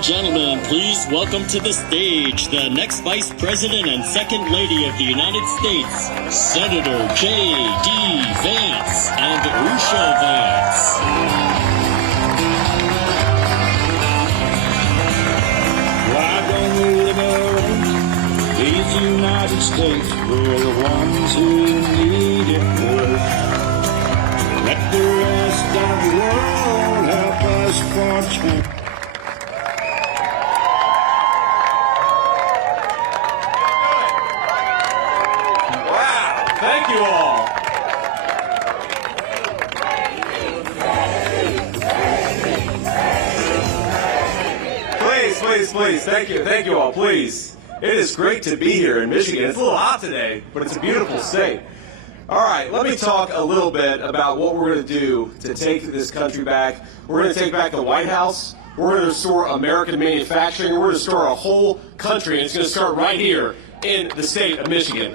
and gentlemen, please welcome to the stage the next Vice President and Second Lady of the United States, Senator J.D. Vance and Usha Vance. Why don't we live alone? These United States, we're the ones who need it worst. Let the rest of the world help us fortune. Thank you all. Please. Thank you all, please. It is great to be here in Michigan. It's a little hot today, but it's a beautiful state. All right, let me talk a little bit about what we're going to do to take this country back. We're going to take back the White House. We're going to restore American manufacturing. We're going to restore a whole country, and it's going to start right here in the state of Michigan.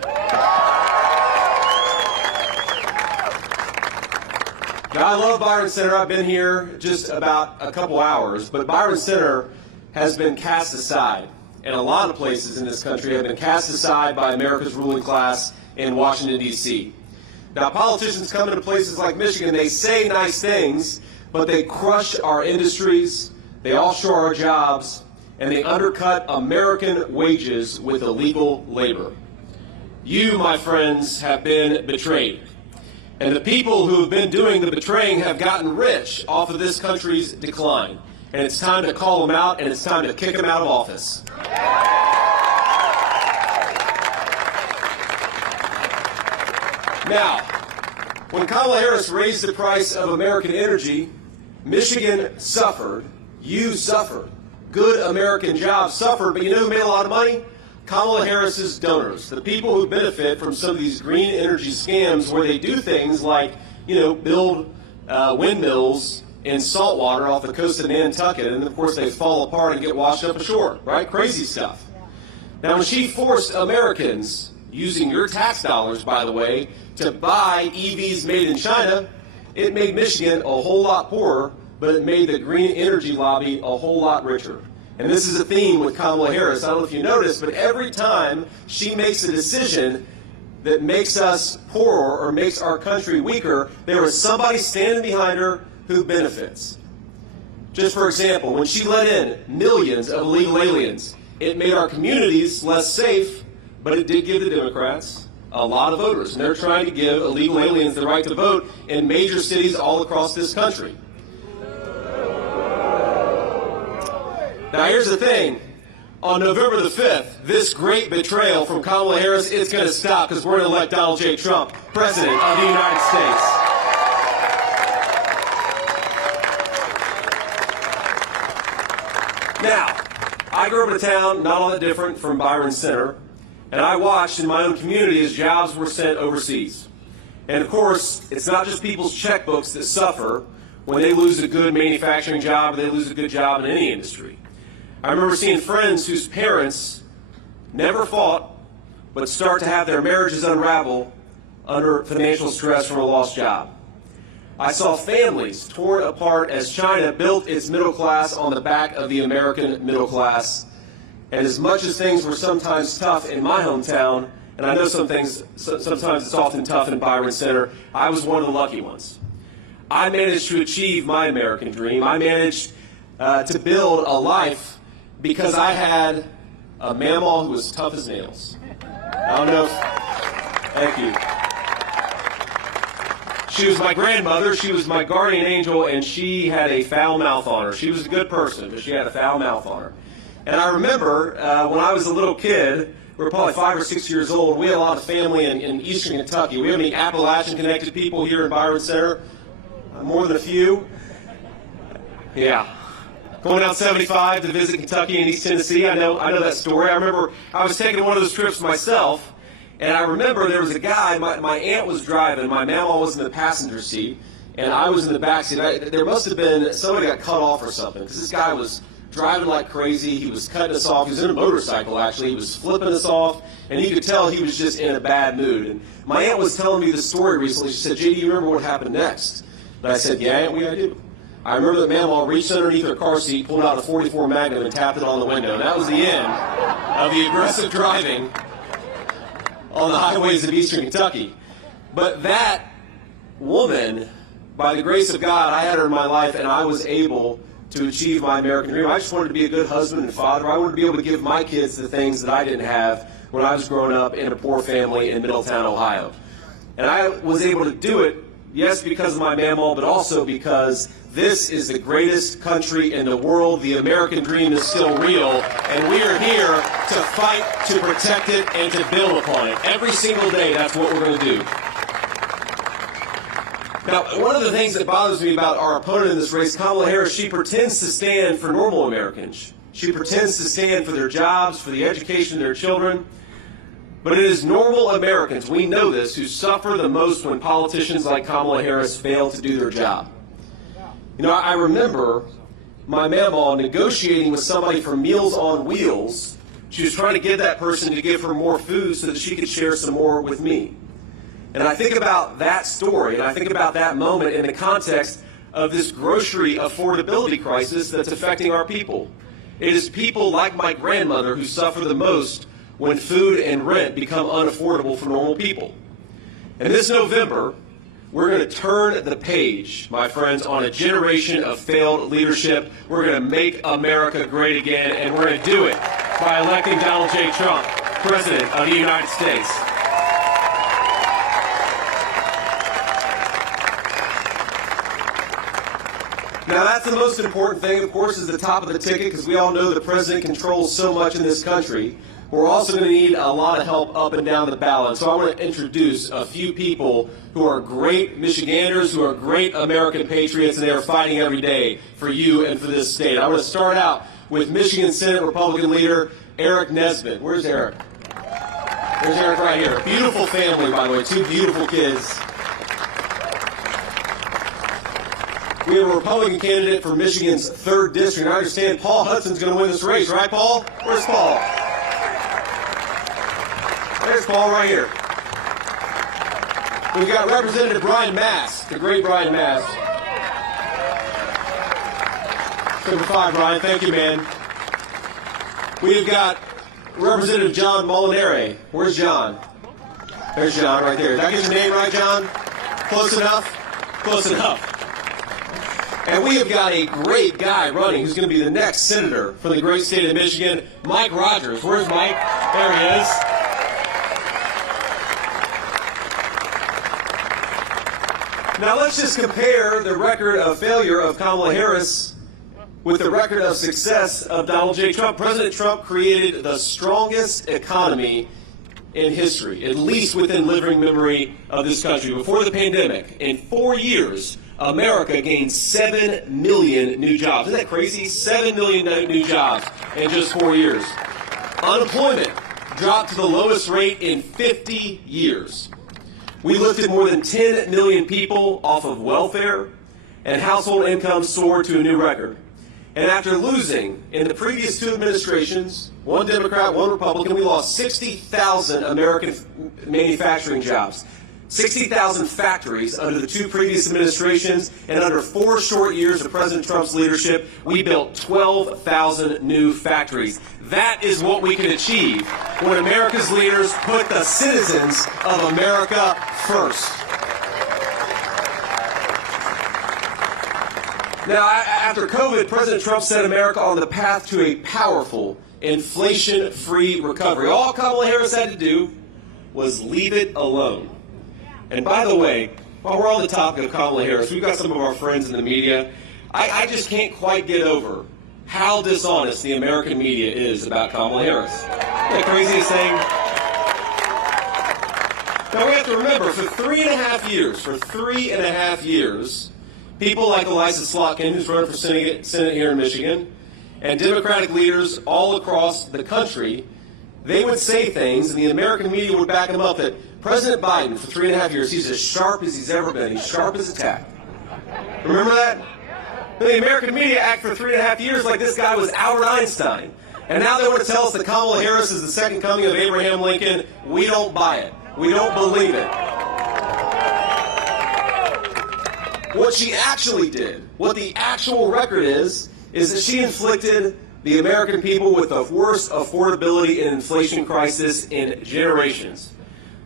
Now, I love Byron Center. I've been here just about a couple hours, but Byron Center has been cast aside, and a lot of places in this country have been cast aside by America's ruling class in Washington, D.C. Now, politicians come into places like Michigan, they say nice things, but they crush our industries, they offshore our jobs, and they undercut American wages with illegal labor. You, my friends, have been betrayed. And the people who have been doing the betraying have gotten rich off of this country's decline. And it's time to call them out, and it's time to kick them out of office. Now, when Kamala Harris raised the price of American energy, Michigan suffered. You suffered. Good American jobs suffered, but you know who made a lot of money? Kamala Harris's donors, the people who benefit from some of these green energy scams where they do things like, build windmills in salt water off the coast of Nantucket, and of course they fall apart and get washed up ashore, right? Crazy stuff. Now, when she forced Americans, using your tax dollars, by the way, to buy EVs made in China, it made Michigan a whole lot poorer, but it made the green energy lobby a whole lot richer. And this is a theme with Kamala Harris. I don't know if you noticed, but every time she makes a decision that makes us poorer or makes our country weaker, there is somebody standing behind her who benefits. Just for example, when she let in millions of illegal aliens, it made our communities less safe, but it did give the Democrats a lot of voters. And they're trying to give illegal aliens the right to vote in major cities all across this country. Now, here's the thing. On November the 5th, this great betrayal from Kamala Harris is going to stop because we're going to elect Donald J. Trump, President of the United States. Now, I grew up in a town not all that different from Byron Center, and I watched in my own community as jobs were sent overseas. And of course, it's not just people's checkbooks that suffer when they lose a good manufacturing job or they lose a good job in any industry. I remember seeing friends whose parents never fought but start to have their marriages unravel under financial stress from a lost job. I saw families torn apart as China built its middle class on the back of the American middle class. And as much as things were sometimes tough in my hometown, and I know sometimes it's often tough in Byron Center, I was one of the lucky ones. I managed to achieve my American dream. I managed to build a life because I had a mamaw who was tough as nails. I don't know if, thank you. She was my grandmother, she was my guardian angel, and she had a foul mouth on her. She was a good person, but she had a foul mouth on her. And I remember when I was a little kid, we were probably 5 or 6 years old, we had a lot of family in eastern Kentucky. We have any Appalachian-connected people here in Byron Center? More than a few? Yeah. Going down 75 to visit Kentucky and East Tennessee, I know that story. I remember I was taking one of those trips myself, and I remember there was a guy, my aunt was driving, my mama was in the passenger seat, and I was in the back seat. There must have been, somebody got cut off or something, because this guy was driving like crazy, he was cutting us off, he was in a motorcycle actually, he was flipping us off, and you could tell he was just in a bad mood. And my aunt was telling me the story recently. She said, "JD, you remember what happened next?" And I said, "Yeah, Aunt, I do." I remember that Mamaw reached underneath her car seat, pulled out a .44 Magnum, and tapped it on the window. And that was the end of the aggressive driving on the highways of eastern Kentucky. But that woman, by the grace of God, I had her in my life, and I was able to achieve my American dream. I just wanted to be a good husband and father. I wanted to be able to give my kids the things that I didn't have when I was growing up in a poor family in Middletown, Ohio. And I was able to do it, yes, because of my Mamaw, but also because this is the greatest country in the world. The American dream is still real, and we are here to fight, to protect it, and to build upon it. Every single day, that's what we're going to do. Now, one of the things that bothers me about our opponent in this race, Kamala Harris, she pretends to stand for normal Americans. She pretends to stand for their jobs, for the education of their children. But it is normal Americans, we know this, who suffer the most when politicians like Kamala Harris fail to do their job. You know, I remember my Mamaw negotiating with somebody from Meals on Wheels. She was trying to get that person to give her more food so that she could share some more with me. And I think about that story, and I think about that moment in the context of this grocery affordability crisis that's affecting our people. It is people like my grandmother who suffer the most when food and rent become unaffordable for normal people. And this November, we're going to turn the page, my friends, on a generation of failed leadership. We're going to make America great again, and we're going to do it by electing Donald J. Trump, President of the United States. Now, that's the most important thing, of course, is the top of the ticket, because we all know the president controls so much in this country. We're also going to need a lot of help up and down the ballot. So I want to introduce a few people who are great Michiganders, who are great American patriots, and they are fighting every day for you and for this state. I want to start out with Michigan Senate Republican leader Eric Nesbitt. Where's Eric? There's Eric right here. Beautiful family, by the way, two beautiful kids. We have a Republican candidate for Michigan's 3rd district. I understand Paul Hudson's going to win this race, right, Paul? Where's Paul? There's Paul right here. We've got Representative Brian Mass, the great Brian Mass. Number 5, Brian. Thank you, man. We've got Representative John Molinari. Where's John? There's John right there. Did I get your name right, John? Close enough? Close enough. And we have got a great guy running who's going to be the next senator for the great state of Michigan, Mike Rogers. Where's Mike? There he is. Now let's just compare the record of failure of Kamala Harris with the record of success of Donald J. Trump. President Trump created the strongest economy in history, at least within living memory of this country. Before the pandemic, in 4 years, America gained 7 million new jobs. Isn't that crazy? 7 million new jobs in just 4 years. Unemployment dropped to the lowest rate in 50 years. We lifted more than 10 million people off of welfare, and household incomes soared to a new record. And after losing in the previous 2 administrations, one Democrat, one Republican, we lost 60,000 American manufacturing jobs. 60,000 factories under the 2 previous administrations, and under 4 short years of President Trump's leadership, we built 12,000 new factories. That is what we can achieve when America's leaders put the citizens of America first. Now, after COVID, President Trump set America on the path to a powerful, inflation-free recovery. All Kamala Harris had to do was leave it alone. And by the way, while we're on the topic of Kamala Harris, we've got some of our friends in the media. I just can't quite get over how dishonest the American media is about Kamala Harris. The craziest thing. Now we have to remember, for 3.5 years, people like Elisa Slotkin, who's running for Senate here in Michigan, and Democratic leaders all across the country, they would say things, and the American media would back them up, that President Biden, for 3.5 years, he's as sharp as he's ever been. He's sharp as a tack. Remember that? The American media act for 3.5 years like this guy was Albert Einstein. And now they want to tell us that Kamala Harris is the second coming of Abraham Lincoln. We don't buy it. We don't believe it. What she actually did, what the actual record is that she inflicted the American people with the worst affordability and inflation crisis in generations.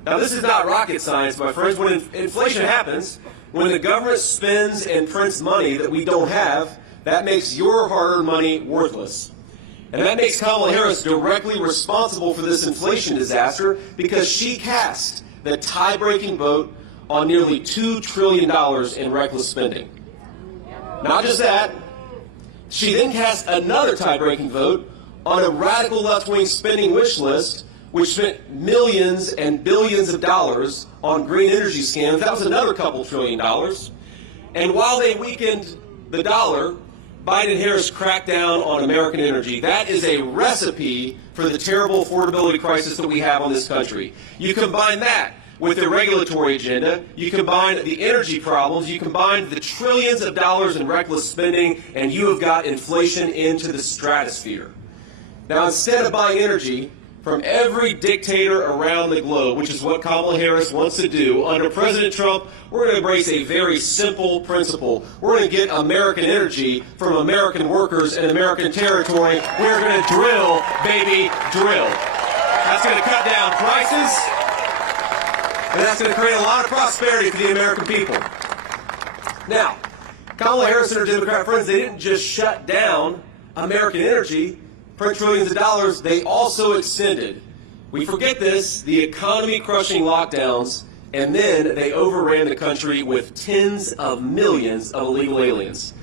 Now, this is not rocket science, my friends. When inflation happens, when the government spends and prints money that we don't have, that makes your hard-earned money worthless. And that makes Kamala Harris directly responsible for this inflation disaster because she cast the tie-breaking vote on nearly $2 trillion in reckless spending. Not just that, she then cast another tie-breaking vote on a radical left-wing spending wish list, which spent millions and billions of dollars on green energy scams. That was another couple $1 trillion. And while they weakened the dollar, Biden and Harris cracked down on American energy. That is a recipe for the terrible affordability crisis that we have on this country. You combine that with their regulatory agenda, you combine the energy problems, you combine the trillions of dollars in reckless spending, and you have got inflation into the stratosphere. Now, instead of buying energy from every dictator around the globe, which is what Kamala Harris wants to do, under President Trump, we're going to embrace a very simple principle. We're going to get American energy from American workers in American territory. We're going to drill, baby, drill. That's going to cut down prices, and that's going to create a lot of prosperity for the American people. Now, Kamala Harris and her Democrat friends, they didn't just shut down American energy, print trillions of dollars, they also extended, we forget this, the economy-crushing lockdowns, and then they overran the country with tens of millions of illegal aliens.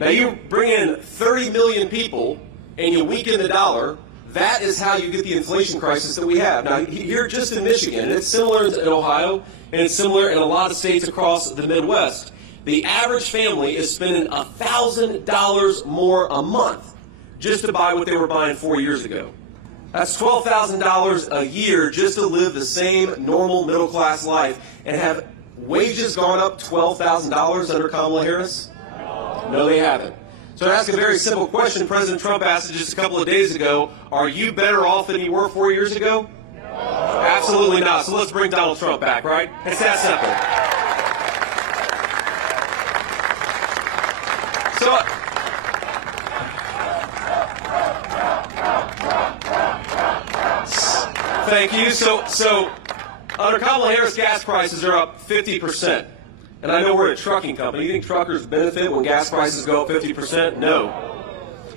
Now, you bring in 30 million people and you weaken the dollar, that is how you get the inflation crisis that we have. Now, here just in Michigan, and it's similar in Ohio, and it's similar in a lot of states across the Midwest, the average family is spending $1,000 more a month just to buy what they were buying 4 years ago. That's $12,000 a year just to live the same normal middle-class life. And have wages gone up $12,000 under Kamala Harris? No, they haven't. So I ask a very simple question. President Trump asked it just a couple of days ago. Are you better off than you were 4 years ago? No. Absolutely not. So let's bring Donald Trump back, right? It's that simple. So, thank you. So under Kamala Harris, gas prices are up 50%. And I know we're a trucking company. You think truckers benefit when gas prices go up 50%? No.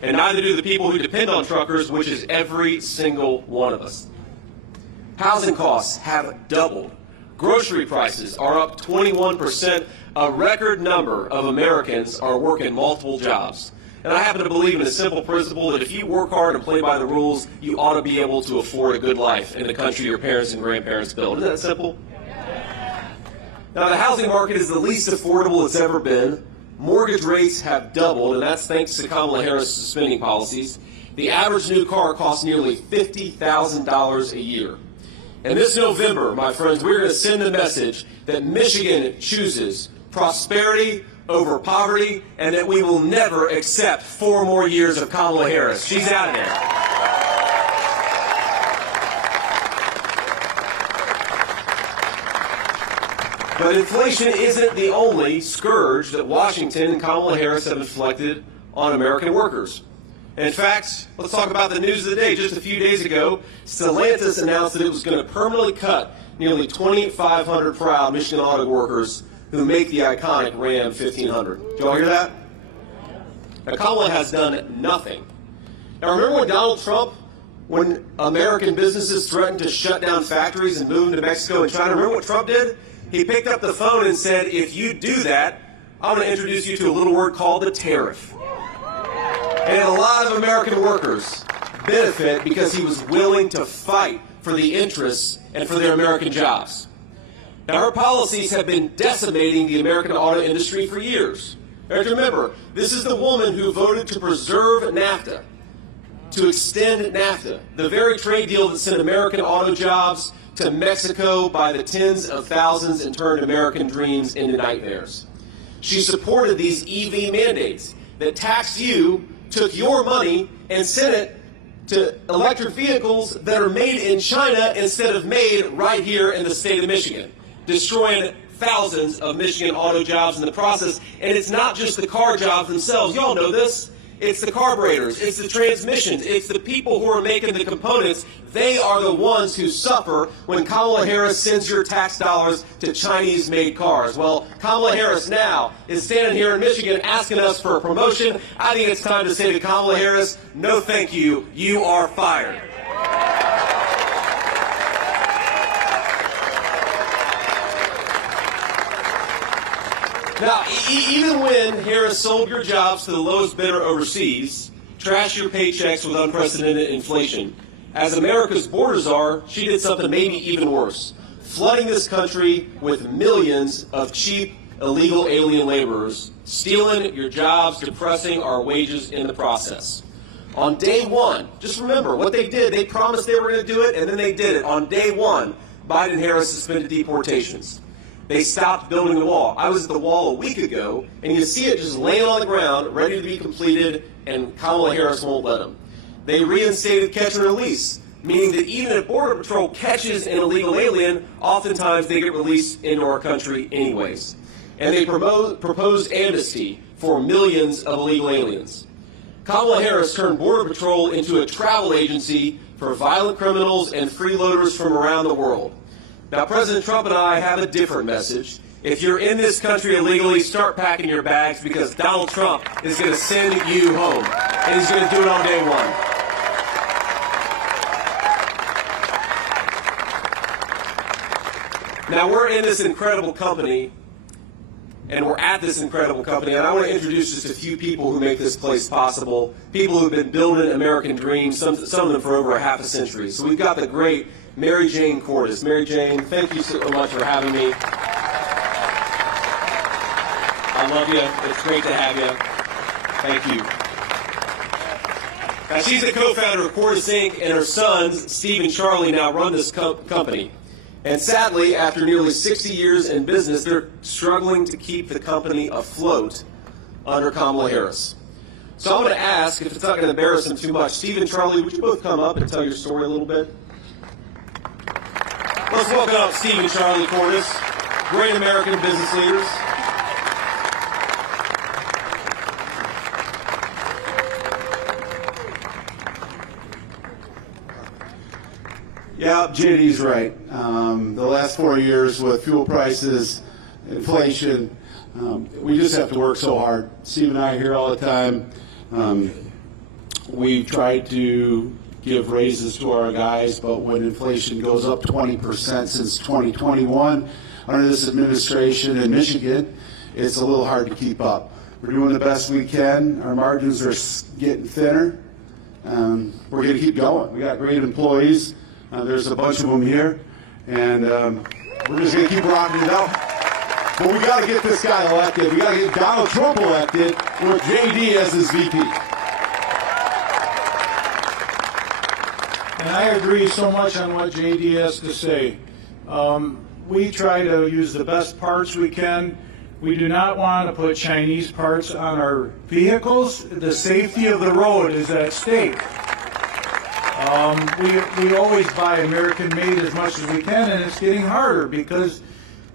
And neither do the people who depend on truckers, which is every single one of us. Housing costs have doubled. Grocery prices are up 21%. A record number of Americans are working multiple jobs. And I happen to believe in a simple principle that if you work hard and play by the rules, you ought to be able to afford a good life in the country your parents and grandparents built. Isn't that simple? Now, the housing market is the least affordable it's ever been. Mortgage rates have doubled, and that's thanks to Kamala Harris' spending policies. The average new car costs nearly $50,000 a year. And this November, my friends, we're going to send the message that Michigan chooses prosperity over poverty, and that we will never accept 4 more years of Kamala Harris. She's out of there. But inflation isn't the only scourge that Washington and Kamala Harris have inflicted on American workers. And in fact, let's talk about the news of the day. Just a few days ago, Stellantis announced that it was going to permanently cut nearly 2,500 proud Michigan auto workers who make the iconic Ram 1500. Did you all hear that? Now, Kamala has done nothing. Now, remember when Donald Trump, when American businesses threatened to shut down factories and move them to Mexico and China, remember what Trump did? He picked up the phone and said, if you do that, I'm going to introduce you to a little word called a tariff. And a lot of American workers benefit because he was willing to fight for the interests and for their American jobs. Now, her policies have been decimating the American auto industry for years. You have to remember, this is the woman who voted to preserve NAFTA, to extend NAFTA, the very trade deal that sent American auto jobs to Mexico by the tens of thousands and turned American dreams into nightmares. She supported these EV mandates that taxed you, took your money, and sent it to electric vehicles that are made in China instead of made right here in the state of Michigan, destroying thousands of Michigan auto jobs in the process. And it's not just the car jobs themselves. Y'all know this. It's the carburetors, it's the transmissions, it's the people who are making the components. They are the ones who suffer when Kamala Harris sends your tax dollars to Chinese-made cars. Well, Kamala Harris now is standing here in Michigan asking us for a promotion. I think it's time to say to Kamala Harris, no thank you, you are fired. Now, even when Harris sold your jobs to the lowest bidder overseas, trashed your paychecks with unprecedented inflation, as America's borders are, she did something maybe even worse, flooding this country with millions of cheap, illegal alien laborers, stealing your jobs, depressing our wages in the process. On day one, just remember what they did. They promised they were going to do it, and then they did it. On day one, Biden-Harris suspended deportations. They stopped building the wall. I was at the wall a week ago, and you see it just laying on the ground, ready to be completed, and Kamala Harris won't let them. They reinstated catch and release, meaning that even if Border Patrol catches an illegal alien, oftentimes they get released into our country anyways. And they proposed amnesty for millions of illegal aliens. Kamala Harris turned Border Patrol into a travel agency for violent criminals and freeloaders from around the world. Now, President Trump and I have a different message. If you're in this country illegally, start packing your bags because Donald Trump is going to send you home. And he's going to do it on day one. Now, we're in this incredible company, and we're at this incredible company, and I want to introduce just a few people who make this place possible, people who've been building American dreams, some of them for over a half a century. So we've got the great Mary Jane Cordes. Mary Jane, thank you so much for having me. I love you. It's great to have you. Thank you. Now, she's the co-founder of Cordes Inc., and her sons, Steve and Charlie, now run this company. And sadly, after nearly 60 years in business, they're struggling to keep the company afloat under Kamala Harris. So I'm going to ask, if it's not going to embarrass them too much, Steve and Charlie, would you both come up and tell your story a little bit? Let's welcome up Steve and Charlie Cordes, great American business leaders. Yeah, JD's right. The last 4 years with fuel prices, inflation, we just have to work so hard. Steve and I are here all the time. We've tried to give raises to our guys, but when inflation goes up 20% since 2021 under this administration in Michigan, it's a little hard to keep up. We're doing the best we can. Our margins are getting thinner. We're going to keep going. We got great employees. There's a bunch of them here, and we're just going to keep rocking it out. But we got to get this guy elected. We got to get Donald Trump elected with JD as his VP. And I agree so much on what JD has to say. We try to use the best parts we can. We do not want to put Chinese parts on our vehicles. The safety of the road is at stake. We always buy American-made as much as we can, and it's getting harder because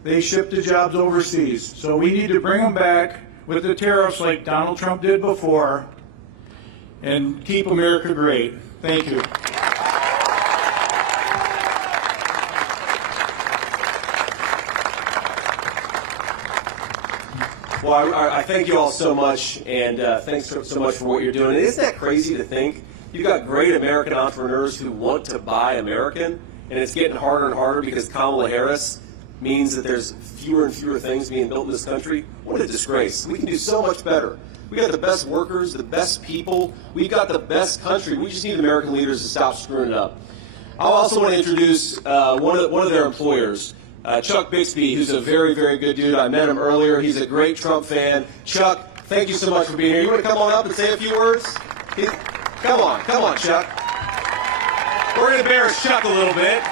they ship the jobs overseas. So we need to bring them back with the tariffs like Donald Trump did before and keep America great. Thank you. Well, I thank you all so much, and thanks so much for what you're doing. And isn't that crazy to think? You've got great American entrepreneurs who want to buy American, and it's getting harder and harder because Kamala Harris means that there's fewer and fewer things being built in this country. What a disgrace. We can do so much better. We got the best workers, the best people. We've got the best country. We just need American leaders to stop screwing it up. I also want to introduce one of their employers, Chuck Bixby, who's a very, very good dude. I met him earlier. He's a great Trump fan. Chuck, thank you so much for being here. You want to come on up and say a few words? Come on, Chuck. We're going to embarrass Chuck a little bit.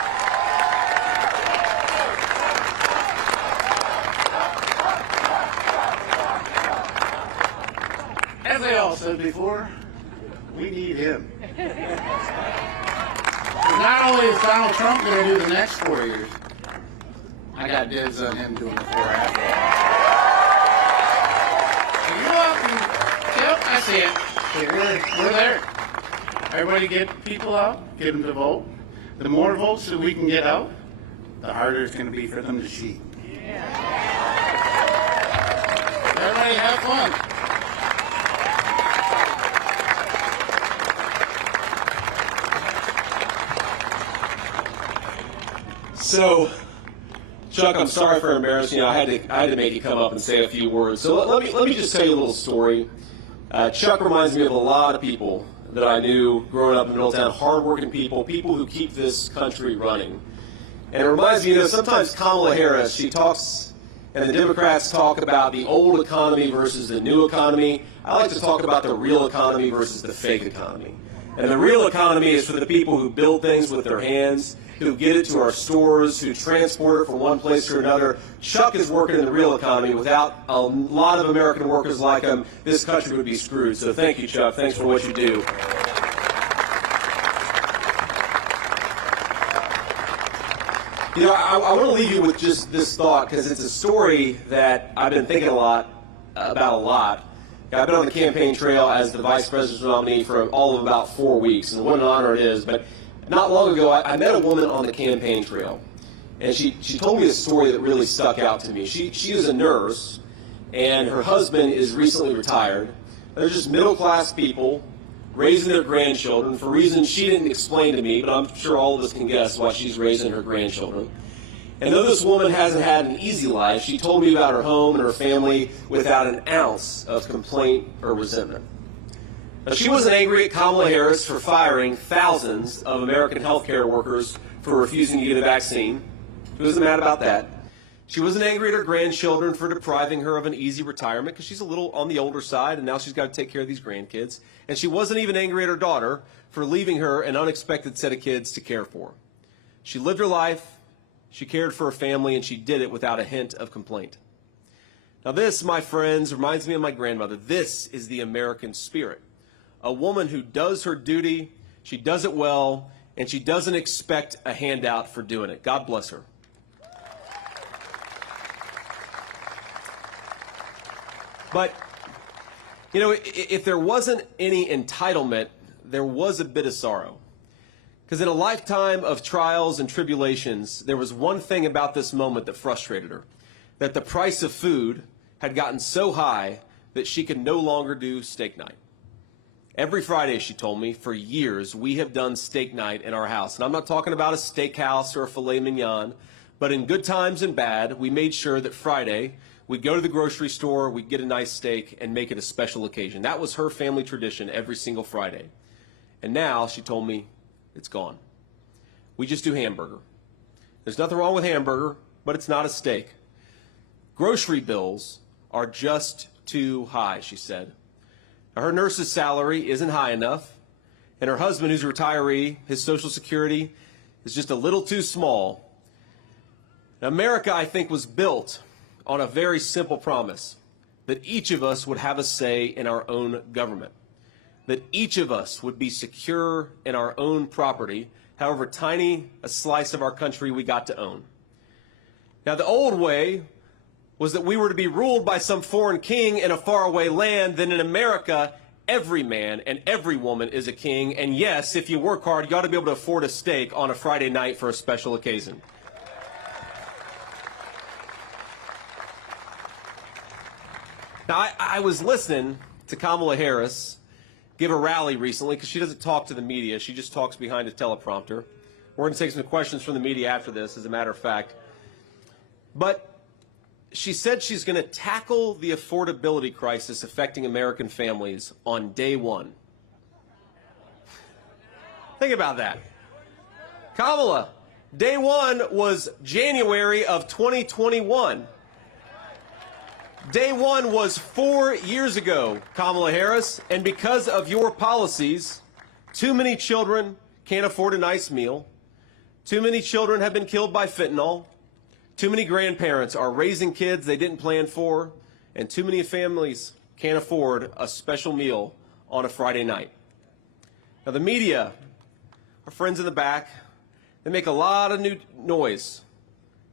As I all said before, we need him. Not only is Donald Trump going to do the next 4 years, I got dibs on him doing before after. So you up and, yep, I see it. Okay, we're there. Everybody get people out, get them to vote. The more votes that we can get out, the harder it's going to be for them to cheat. Everybody have fun. So, Chuck, I'm sorry for embarrassing you. I had to make you come up and say a few words. So let me just tell you a little story. Chuck reminds me of a lot of people that I knew growing up in Middletown, hardworking people, people who keep this country running. And it reminds me, sometimes Kamala Harris, she talks, and the Democrats talk about the old economy versus the new economy. I like to talk about the real economy versus the fake economy. And the real economy is for the people who build things with their hands, who get it to our stores, who transport it from one place to another. Chuck is working in the real economy. Without a lot of American workers like him, this country would be screwed. So thank you, Chuck. Thanks for what you do. You know, I want to leave you with just this thought, because it's a story that I've been thinking about a lot. I've been on the campaign trail as the vice presidential nominee for all of about 4 weeks, and what an honor it is. But not long ago, I met a woman on the campaign trail, and she told me a story that really stuck out to me. She is a nurse, and her husband is recently retired. They're just middle-class people raising their grandchildren for reasons she didn't explain to me, but I'm sure all of us can guess why she's raising her grandchildren. And though this woman hasn't had an easy life, she told me about her home and her family without an ounce of complaint or resentment. Now, she wasn't angry at Kamala Harris for firing thousands of American healthcare workers for refusing to get a vaccine. She wasn't mad about that. She wasn't angry at her grandchildren for depriving her of an easy retirement, because she's a little on the older side and now she's got to take care of these grandkids. And she wasn't even angry at her daughter for leaving her an unexpected set of kids to care for. She lived her life, she cared for her family, and she did it without a hint of complaint. Now this, my friends, reminds me of my grandmother. This is the American spirit. A woman who does her duty, she does it well, and she doesn't expect a handout for doing it. God bless her. But, you know, if there wasn't any entitlement, there was a bit of sorrow. Because in a lifetime of trials and tribulations, there was one thing about this moment that frustrated her, that the price of food had gotten so high that she could no longer do steak night. Every Friday, she told me, for years, we have done steak night in our house. And I'm not talking about a steakhouse or a filet mignon, but in good times and bad, we made sure that Friday, we'd go to the grocery store, we'd get a nice steak, and make it a special occasion. That was her family tradition every single Friday. And now, she told me, it's gone. We just do hamburger. There's nothing wrong with hamburger, but it's not a steak. Grocery bills are just too high, she said. Now, her nurse's salary isn't high enough, and her husband, who's a retiree, his Social Security is just a little too small. Now, America, I think, was built on a very simple promise, that each of us would have a say in our own government, that each of us would be secure in our own property, however tiny a slice of our country we got to own. Now, the old way was that we were to be ruled by some foreign king in a faraway land. Then in America, every man and every woman is a king, and yes, if you work hard, you ought to be able to afford a steak on a Friday night for a special occasion. Now, I was listening to Kamala Harris give a rally recently, because she doesn't talk to the media. She just talks behind a teleprompter. We're going to take some questions from the media after this, as a matter of fact. But she said she's going to tackle the affordability crisis affecting American families on day one. Think about that. Kamala, day one was January of 2021. Day one was 4 years ago, Kamala Harris, and because of your policies, too many children can't afford a nice meal, too many children have been killed by fentanyl, too many grandparents are raising kids they didn't plan for, and too many families can't afford a special meal on a Friday night. Now, the media, our friends in the back, they make a lot of new noise,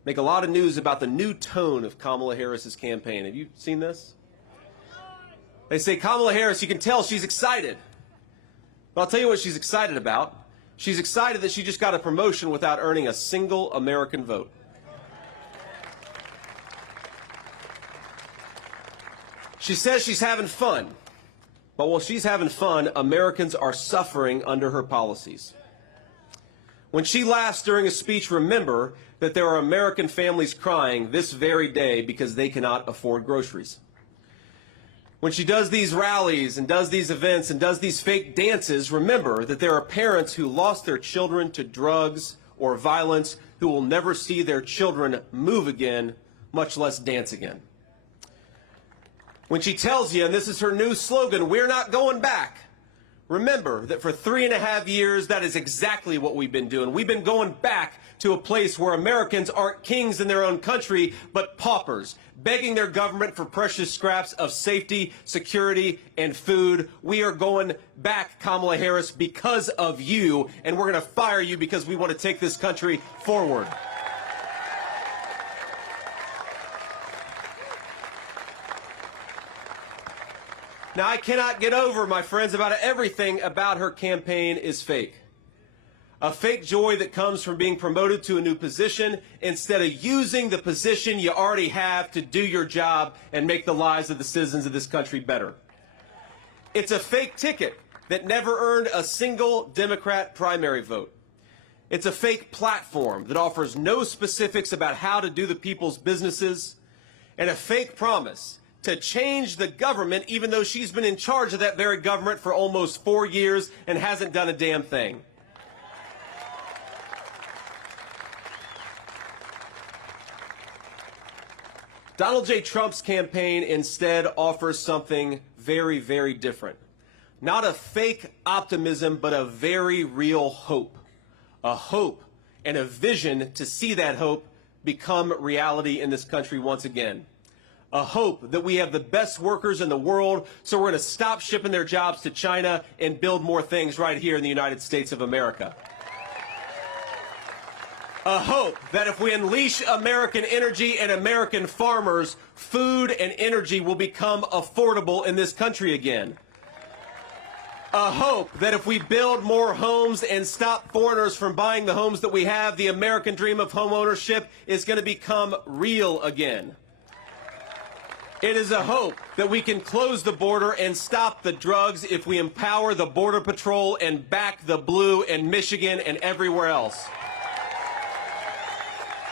make a lot of news about the new tone of Kamala Harris's campaign. Have you seen this? They say Kamala Harris, you can tell she's excited. But I'll tell you what she's excited about. She's excited that she just got a promotion without earning a single American vote. She says she's having fun. But while she's having fun, Americans are suffering under her policies. When she laughs during a speech, remember that there are American families crying this very day because they cannot afford groceries. When she does these rallies and does these events and does these fake dances, remember that there are parents who lost their children to drugs or violence who will never see their children move again, much less dance again. When she tells you, and this is her new slogan, we're not going back, remember that for 3.5 years, that is exactly what we've been doing. We've been going back to a place where Americans aren't kings in their own country, but paupers, begging their government for precious scraps of safety, security, and food. We are going back, Kamala Harris, because of you, and we're going to fire you because we want to take this country forward. Now, I cannot get over, my friends, about everything about her campaign is fake. A fake joy that comes from being promoted to a new position instead of using the position you already have to do your job and make the lives of the citizens of this country better. It's a fake ticket that never earned a single Democrat primary vote. It's a fake platform that offers no specifics about how to do the people's businesses, and a fake promise to change the government, even though she's been in charge of that very government for almost 4 years and hasn't done a damn thing. Donald J. Trump's campaign instead offers something very, very different. Not a fake optimism, but a very real hope. A hope and a vision to see that hope become reality in this country once again. A hope that we have the best workers in the world, so we're going to stop shipping their jobs to China and build more things right here in the United States of America. A hope that if we unleash American energy and American farmers, food and energy will become affordable in this country again. A hope that if we build more homes and stop foreigners from buying the homes that we have, the American dream of home ownership is going to become real again. It is a hope that we can close the border and stop the drugs if we empower the Border Patrol and back the blue in Michigan and everywhere else.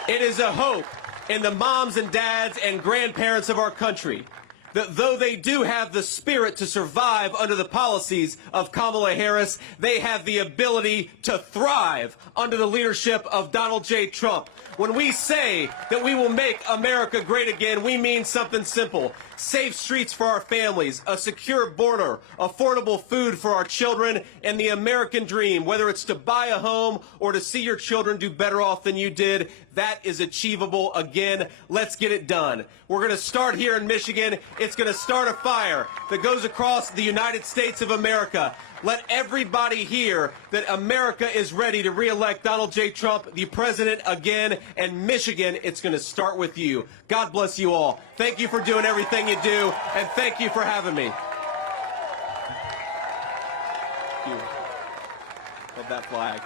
It is a hope in the moms and dads and grandparents of our country that though they do have the spirit to survive under the policies of Kamala Harris, they have the ability to thrive under the leadership of Donald J. Trump. When we say that we will make America great again, we mean something simple. Safe streets for our families, a secure border, affordable food for our children, and the American dream, whether it's to buy a home or to see your children do better off than you did, that is achievable again. Let's get it done. We're going to start here in Michigan. It's going to start a fire that goes across the United States of America. Let everybody hear that America is ready to re-elect Donald J. Trump, the president, again. And Michigan, it's going to start with you. God bless you all. Thank you for doing everything you do, and thank you for having me. Thank you. Love that flag.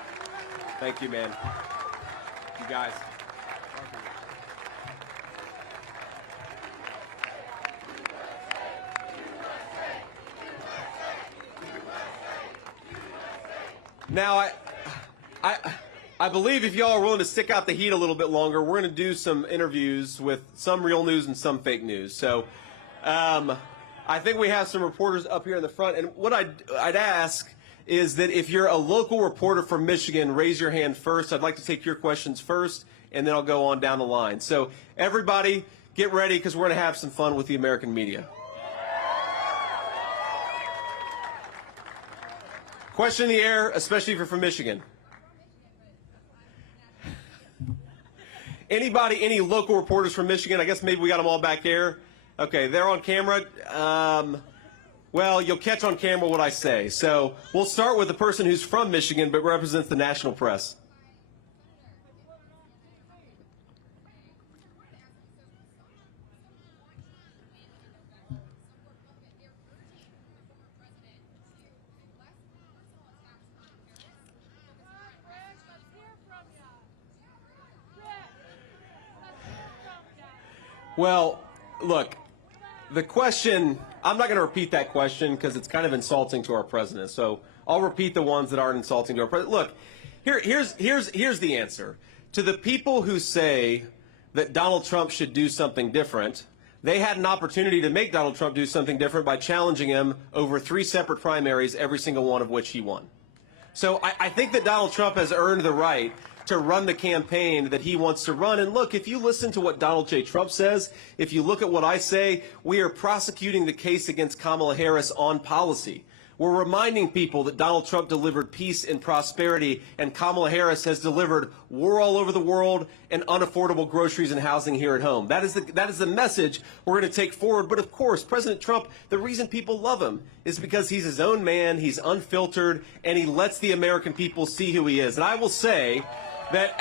Thank you, man. You guys. Now, I believe if y'all are willing to stick out the heat a little bit longer, we're going to do some interviews with some real news and some fake news. So I think we have some reporters up here in the front. And what I'd ask is that if you're a local reporter from Michigan, raise your hand first. I'd like to take your questions first, and then I'll go on down the line. So everybody, get ready because we're going to have some fun with the American media. Question in the air, especially if you're from Michigan. Anybody, any local reporters from Michigan? I guess maybe we got them all back there. Okay, they're on camera. Well, you'll catch on camera what I say. So we'll start with the person who's from Michigan but represents the national press. Well, look, the question, I'm not going to repeat that question because it's kind of insulting to our president. So I'll repeat the ones that aren't insulting to our president. Look, here's the answer. To the people who say that Donald Trump should do something different, they had an opportunity to make Donald Trump do something different by challenging him over 3 separate primaries, every single one of which he won. So I think that Donald Trump has earned the right to run the campaign that he wants to run. And look, if you listen to what Donald J. Trump says, if you look at what I say, we are prosecuting the case against Kamala Harris on policy. We're reminding people that Donald Trump delivered peace and prosperity, and Kamala Harris has delivered war all over the world and unaffordable groceries and housing here at home. That is the message we're going to take forward. But of course, President Trump, the reason people love him is because he's his own man, he's unfiltered, and he lets the American people see who he is. And I will say that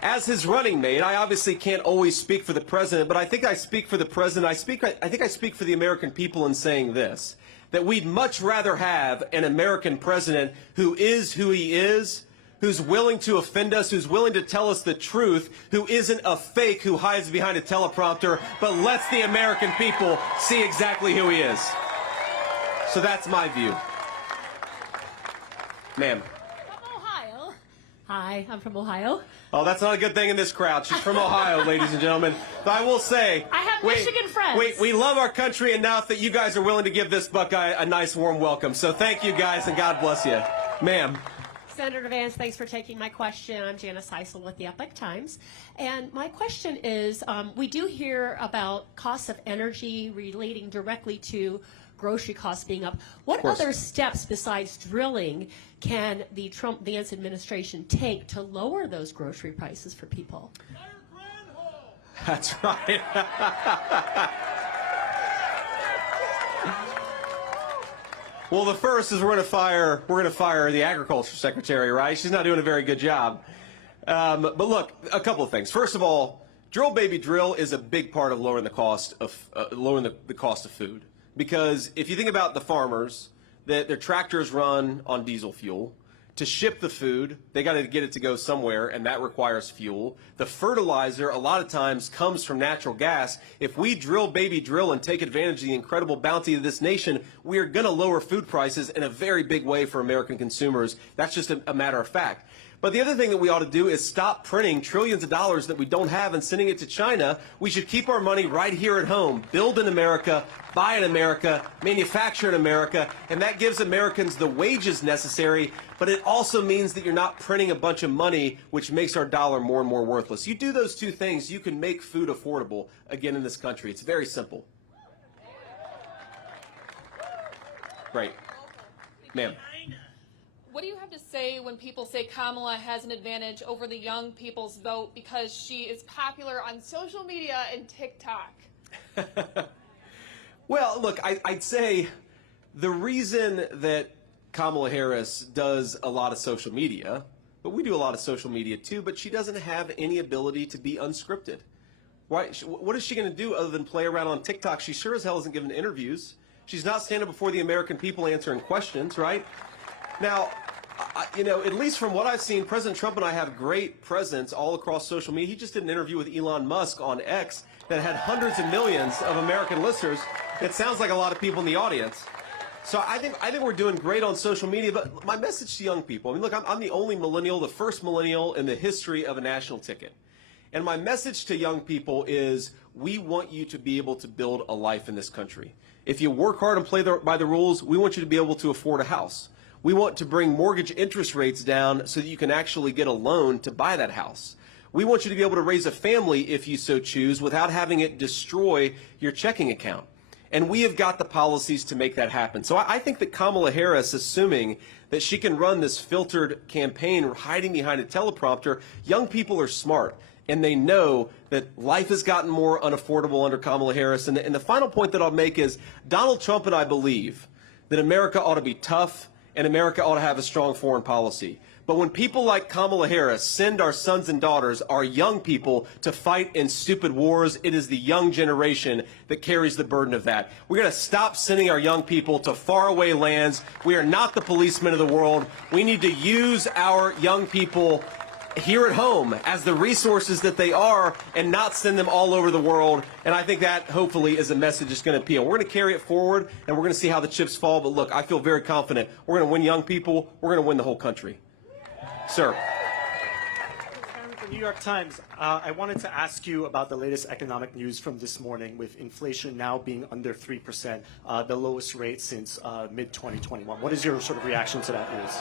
as his running mate, I obviously can't always speak for the president, but I think I speak for the president. I think I speak for the American people in saying this, that we'd much rather have an American president who is who he is, who's willing to offend us, who's willing to tell us the truth, who isn't a fake who hides behind a teleprompter, but lets the American people see exactly who he is. So that's my view. Ma'am. Hi, I'm from Ohio. Oh, that's not a good thing in this crowd. She's from Ohio, ladies and gentlemen. But I will say, I have Michigan friends. We love our country enough that you guys are willing to give this Buckeye a nice warm welcome. So thank you guys, and God bless you. Ma'am. Senator Vance, thanks for taking my question. I'm Janice Heisel with the Epoch Times. And my question is, we do hear about costs of energy relating directly to grocery costs being up. What other steps besides drilling can the Trump-Vance administration take to lower those grocery prices for people? That's right. Well, the first is we're going to fire the agriculture secretary, right? She's not doing a very good job. But look, a couple of things. First of all, Drill Baby Drill is a big part of lowering the cost of the cost of food. Because if you think about the farmers, their tractors run on diesel fuel. To ship the food, they got to get it to go somewhere, and that requires fuel. The fertilizer, a lot of times, comes from natural gas. If we drill baby drill and take advantage of the incredible bounty of this nation, we are going to lower food prices in a very big way for American consumers. That's just a matter of fact. But the other thing that we ought to do is stop printing trillions of dollars that we don't have and sending it to China. We should keep our money right here at home. Build in America, buy in America, manufacture in America, and that gives Americans the wages necessary, but it also means that you're not printing a bunch of money, which makes our dollar more and more worthless. You do those two things, you can make food affordable again in this country. It's very simple. Great. Ma'am. What do you have to say when people say Kamala has an advantage over the young people's vote because she is popular on social media and TikTok? Well, look, I'd say the reason that Kamala Harris does a lot of social media, but we do a lot of social media too, but she doesn't have any ability to be unscripted. Right? What is she going to do other than play around on TikTok? She sure as hell isn't giving interviews. She's not standing before the American people answering questions, right? Now, at least from what I've seen, President Trump and I have great presence all across social media. He just did an interview with Elon Musk on X that had hundreds of millions of American listeners. It sounds like a lot of people in the audience. So I think we're doing great on social media. But my message to young people, I mean, look, I'm the only millennial, the first millennial in the history of a national ticket. And my message to young people is we want you to be able to build a life in this country. If you work hard and play by the rules, we want you to be able to afford a house. We want to bring mortgage interest rates down so that you can actually get a loan to buy that house. We want you to be able to raise a family if you so choose without having it destroy your checking account. And we have got the policies to make that happen. So I think that Kamala Harris, assuming that she can run this filtered campaign hiding behind a teleprompter, young people are smart. And they know that life has gotten more unaffordable under Kamala Harris. And the final point that I'll make is Donald Trump and I believe that America ought to be tough and America ought to have a strong foreign policy. But when people like Kamala Harris send our sons and daughters, our young people, to fight in stupid wars, it is the young generation that carries the burden of that. We're going to stop sending our young people to faraway lands. We are not the policemen of the world. We need to use our young people here at home as the resources that they are and not send them all over the world. And I think that hopefully is a message that's going to appeal. We're going to carry it forward and we're going to see how the chips fall. But look, I feel very confident. We're going to win young people. We're going to win the whole country. Sir. The New York Times, I wanted to ask you about the latest economic news from this morning with inflation now being under 3%, the lowest rate since mid-2021. What is your sort of reaction to that news?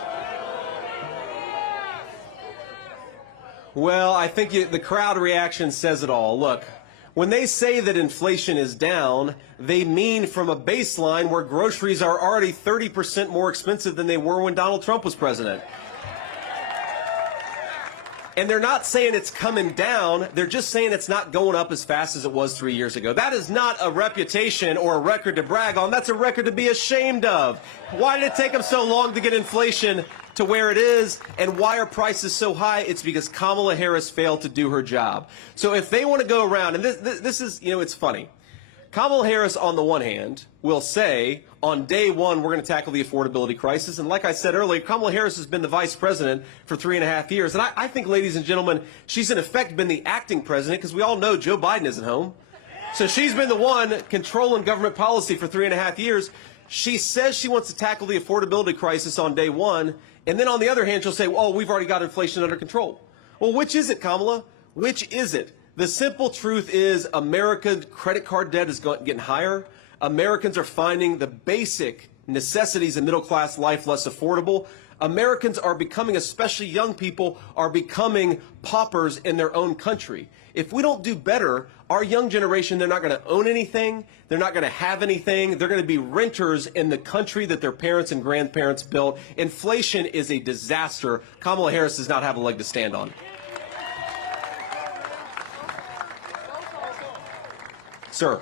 Well, I think the crowd reaction says it all. Look, when they say that inflation is down, they mean from a baseline where groceries are already 30% more expensive than they were when Donald Trump was president. And they're not saying it's coming down. They're just saying it's not going up as fast as it was 3 years ago. That is not a reputation or a record to brag on. That's a record to be ashamed of. Why did it take them so long to get inflation to where it is, and why are prices so high? It's because Kamala Harris failed to do her job. So if they want to go around, and this is, you know, it's funny. Kamala Harris, on the one hand, will say, on day one, we're going to tackle the affordability crisis. And like I said earlier, Kamala Harris has been the vice president for 3.5 years. And I think, ladies and gentlemen, she's in effect been the acting president because we all know Joe Biden isn't home. So she's been the one controlling government policy for 3.5 years. She says she wants to tackle the affordability crisis on day one. And then on the other hand, she'll say, oh, we've already got inflation under control. Well, which is it, Kamala? Which is it? The simple truth is America's credit card debt is getting higher. Americans are finding the basic necessities of middle-class life less affordable. Americans are becoming, especially young people, are becoming paupers in their own country. If we don't do better, our young generation, they're not going to own anything. They're not going to have anything. They're going to be renters in the country that their parents and grandparents built. Inflation is a disaster. Kamala Harris does not have a leg to stand on. Sir.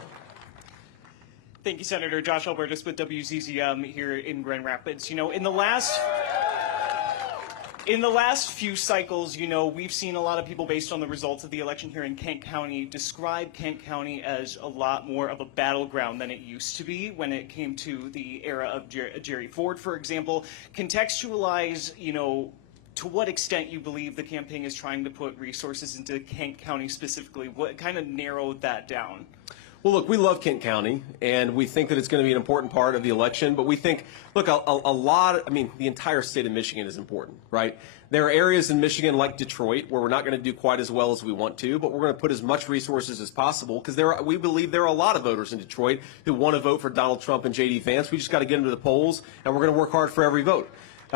Thank you, Senator. Josh Albertus with WZZM here in Grand Rapids. You know, in the last few cycles, you know, we've seen a lot of people, based on the results of the election here in Kent County, describe Kent County as a lot more of a battleground than it used to be when it came to the era of Jerry Ford, for example. Contextualize, you know, to what extent you believe the campaign is trying to put resources into Kent County specifically. What kind of narrowed that down? Well, look, we love Kent County, and we think that it's going to be an important part of the election. But we think, look, the entire state of Michigan is important, right? There are areas in Michigan like Detroit where we're not going to do quite as well as we want to, but we're going to put as much resources as possible because we believe there are a lot of voters in Detroit who want to vote for Donald Trump and J.D. Vance. We just got to get them to the polls, and we're going to work hard for every vote.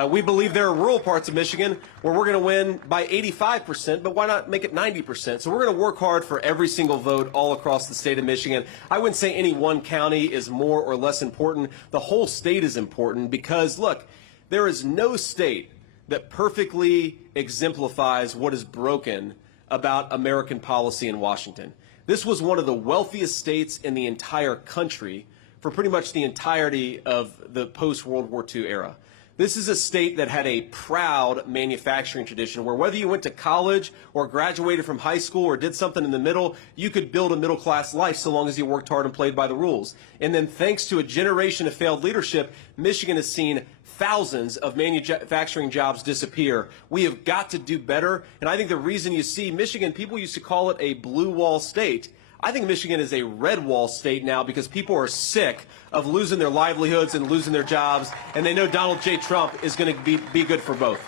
We believe there are rural parts of Michigan where we're going to win by 85%, but why not make it 90%? So we're going to work hard for every single vote all across the state of Michigan. I wouldn't say any one county is more or less important. The whole state is important because, look, there is no state that perfectly exemplifies what is broken about American policy in Washington. This was one of the wealthiest states in the entire country for pretty much the entirety of the post-World War II era. This is a state that had a proud manufacturing tradition where whether you went to college or graduated from high school or did something in the middle, you could build a middle-class life so long as you worked hard and played by the rules. And then thanks to a generation of failed leadership, Michigan has seen thousands of manufacturing jobs disappear. We have got to do better. And I think the reason you see Michigan, people used to call it a blue wall state. I think Michigan is a red wall state now because people are sick of losing their livelihoods and losing their jobs, and they know Donald J. Trump is going to be good for both.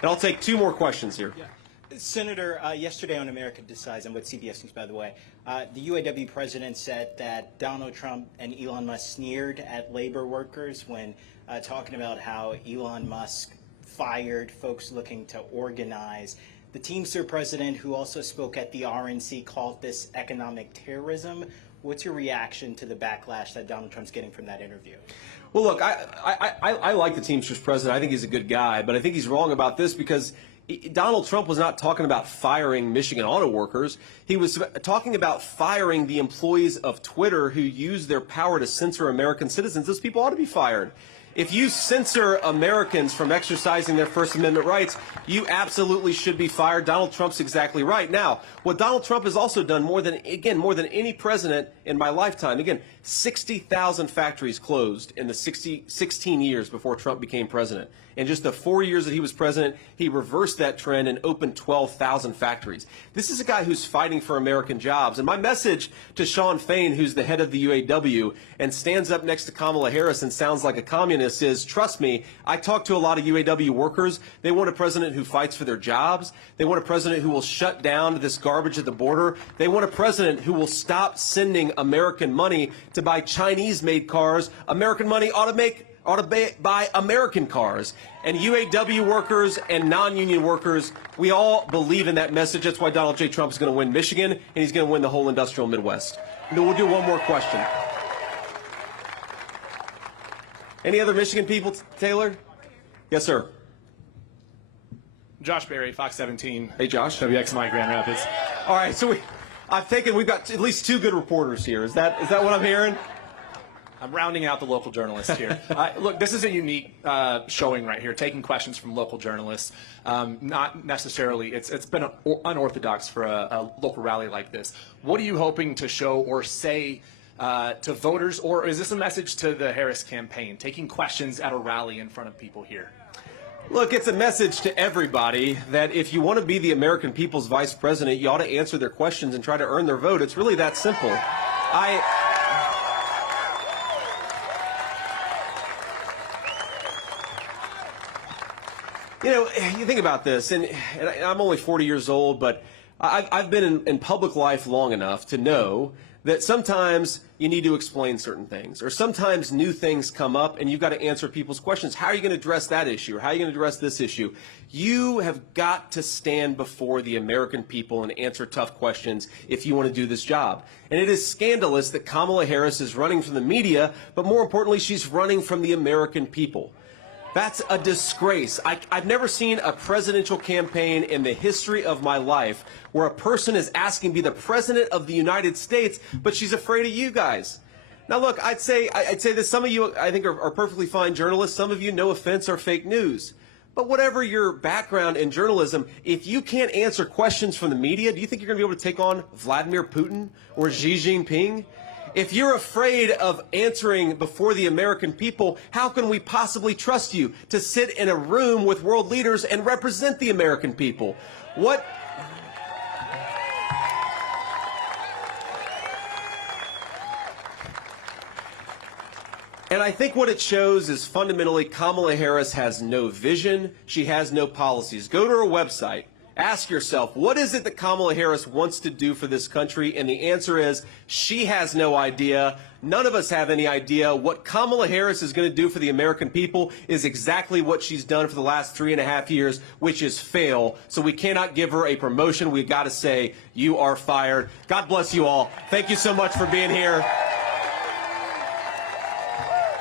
And I'll take two more questions here. Yeah. Senator, yesterday on America Decides, and with CBS News, by the way, the UAW president said that Donald Trump and Elon Musk sneered at labor workers when talking about how Elon Musk fired folks looking to organize. The Teamster president, who also spoke at the RNC, called this economic terrorism. What's your reaction to the backlash that Donald Trump's getting from that interview? Well, look, I like the Teamsters president. I think he's a good guy, but I think he's wrong about this because Donald Trump was not talking about firing Michigan auto workers. He was talking about firing the employees of Twitter who use their power to censor American citizens. Those people ought to be fired. If you censor Americans from exercising their First Amendment rights, you absolutely should be fired. Donald Trump's exactly right. Now, what Donald Trump has also done more than any president in my lifetime, again, 60,000 factories closed in the 16 years before Trump became president. In just the 4 years that he was president, he reversed that trend and opened 12,000 factories. This is a guy who's fighting for American jobs. And my message to Sean Fain, who's the head of the UAW and stands up next to Kamala Harris and sounds like a communist, is, trust me, I talk to a lot of UAW workers. They want a president who fights for their jobs. They want a president who will shut down this garbage at the border. They want a president who will stop sending American money to buy Chinese-made cars. American money ought to buy American cars. And UAW workers and non-union workers, we all believe in that message. That's why Donald J. Trump is going to win Michigan, and he's going to win the whole industrial Midwest. And then we'll do one more question. Any other Michigan people, Taylor? Yes, sir. Josh Berry, Fox 17. Hey, Josh. WXMI Grand Rapids. All right, so we've got at least two good reporters here. Is that what I'm hearing? I'm rounding out the local journalists here. Look, this is a unique showing right here, taking questions from local journalists. Not necessarily, it's been unorthodox for a local rally like this. What are you hoping to show or say to voters, or is this a message to the Harris campaign, taking questions at a rally in front of people here? Look, it's a message to everybody that if you want to be the American people's vice president, you ought to answer their questions and try to earn their vote. It's really that simple. You know, you think about this, and I'm only 40 years old, but I've been in public life long enough to know that sometimes you need to explain certain things, or sometimes new things come up and you've got to answer people's questions. How are you going to address that issue, or how are you going to address this issue? You have got to stand before the American people and answer tough questions if you want to do this job. And it is scandalous that Kamala Harris is running from the media, but more importantly, she's running from the American people. That's a disgrace. I've never seen a presidential campaign in the history of my life where a person is asking to be the president of the United States, but she's afraid of you guys. Now, look, I'd say that some of you, I think, are perfectly fine journalists. Some of you, no offense, are fake news. But whatever your background in journalism, if you can't answer questions from the media, do you think you're going to be able to take on Vladimir Putin or Xi Jinping? If you're afraid of answering before the American people, how can we possibly trust you to sit in a room with world leaders and represent the American people? What? And I think what it shows is fundamentally Kamala Harris has no vision. She has no policies. Go to her website. Ask yourself, what is it that Kamala Harris wants to do for this country? And the answer is, she has no idea. None of us have any idea. What Kamala Harris is going to do for the American people is exactly what she's done for the last 3.5 years, which is fail. So we cannot give her a promotion. We've got to say, you are fired. God bless you all. Thank you so much for being here.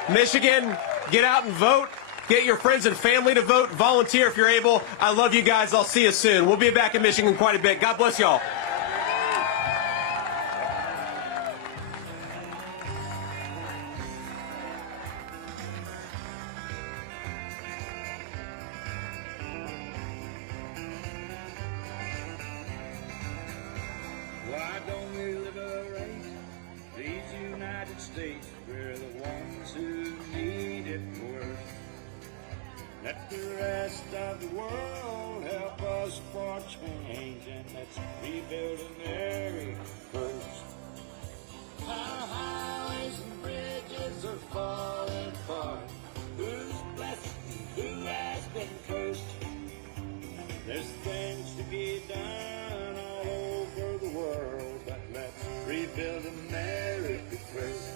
Michigan, get out and vote. Get your friends and family to vote. Volunteer if you're able. I love you guys. I'll see you soon. We'll be back in Michigan quite a bit. God bless y'all. Why don't we liberate these United States? We're the ones who need it worst. Let the rest of the world help us for change, and let's rebuild America first. Our highways and bridges are falling apart. Who's blessed? Who has been cursed? There's things to be done all over the world, but let's rebuild America first.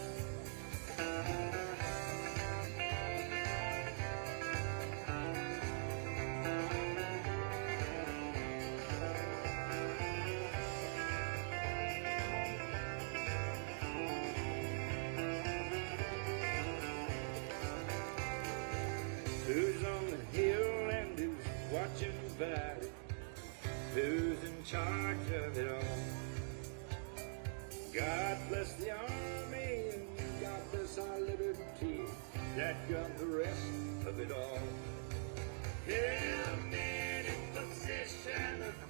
Who's on the hill and who's watching the valley? Who's in charge of it all? God bless the army and God bless our liberty. back up the rest of it all. Yeah, I'm in a position of